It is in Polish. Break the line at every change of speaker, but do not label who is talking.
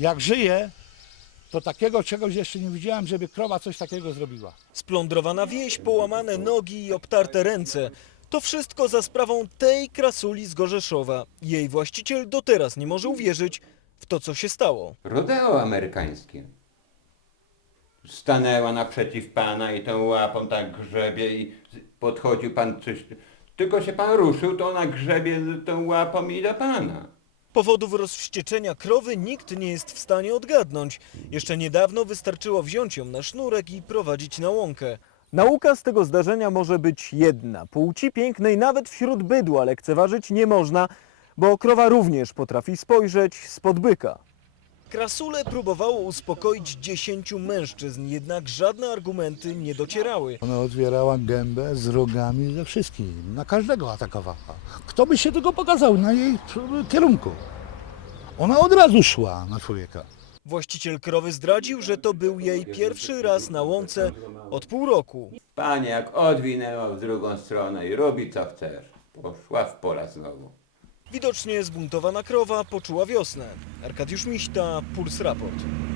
Jak żyję, to takiego czegoś jeszcze nie widziałem, żeby krowa coś takiego zrobiła.
Splądrowana wieś, połamane nogi i obtarte ręce. To wszystko za sprawą tej krasuli z Gorzeszowa. Jej właściciel do teraz nie może uwierzyć w to, co się stało.
Rodeo amerykańskie. Stanęła naprzeciw pana i tą łapą tak grzebie i podchodził pan coś. Tylko się pan ruszył, to ona grzebie tą łapą i do pana.
Powodów rozwścieczenia krowy nikt nie jest w stanie odgadnąć. Jeszcze niedawno wystarczyło wziąć ją na sznurek i prowadzić na łąkę. Nauka z tego zdarzenia może być jedna. Płci pięknej nawet wśród bydła lekceważyć nie można, bo krowa również potrafi spojrzeć spod byka. Krasule próbowało uspokoić 10 mężczyzn, jednak żadne argumenty nie docierały.
Ona otwierała gębę z rogami ze wszystkim. Na każdego atakowała. Kto by się tego pokazał na jej kierunku? Ona od razu szła na człowieka.
Właściciel krowy zdradził, że to był jej pierwszy raz na łące od pół roku.
Panie jak odwinęła w drugą stronę i robi co chcesz. Poszła w pola znowu.
Widocznie zbuntowana krowa poczuła wiosnę. Arkadiusz Miśta, Puls Raport.